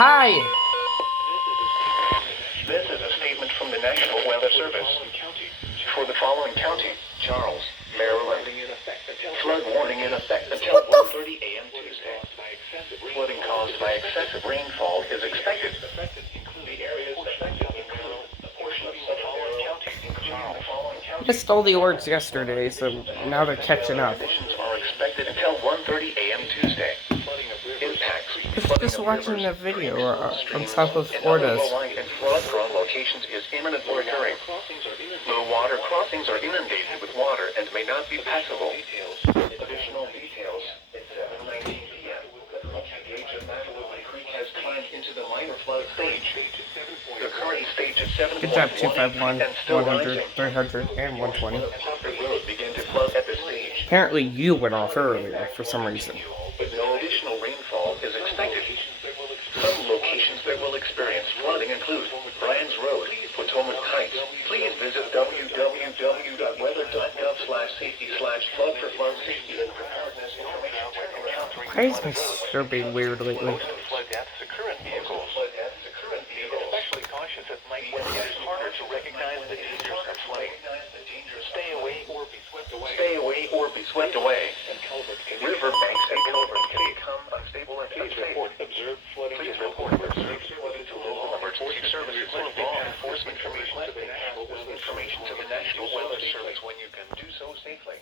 Hi! This is a statement from the National Weather Service. For the following county, Charles, Maryland, flood warning in effect until 1:30 a.m. Tuesday. Flooding caused by excessive rainfall is expected. The areas affected include a portion of Suffolk County, including the following counties. Missed all the alerts yesterday, so now they're catching up. Conditions are expected until 1:30 a.m. Tuesday. Just watching the video on South of Florida. And flood-prone locations is imminently occurring. Low water crossings are inundated with water and may not be passable. Additional details at 7:19 p.m. The gauge of Mataluma Creek has climbed into the minor flood stage. The current stage is 7.1 Good job, 251, and still 100, rising. 300, and 120. The road began to flood at this stage. Apparently you went off earlier for some reason. But no additional rainfall is expected. Some locations that will experience flooding include Bryan's Road, Potomac Heights. Please visit www.weather.gov/safety/flood for flood safety and preparedness information. Why is my stir being weird lately? Flood deaths occur in vehicles. Especially cautious at night when it is harder to recognize the dangers of flooding. Stay away or be swept away. River banks and culverts can become unstable and unsafe. Please report observed flooding to local emergency services and law enforcement information to the National Weather Service when you can do so safely.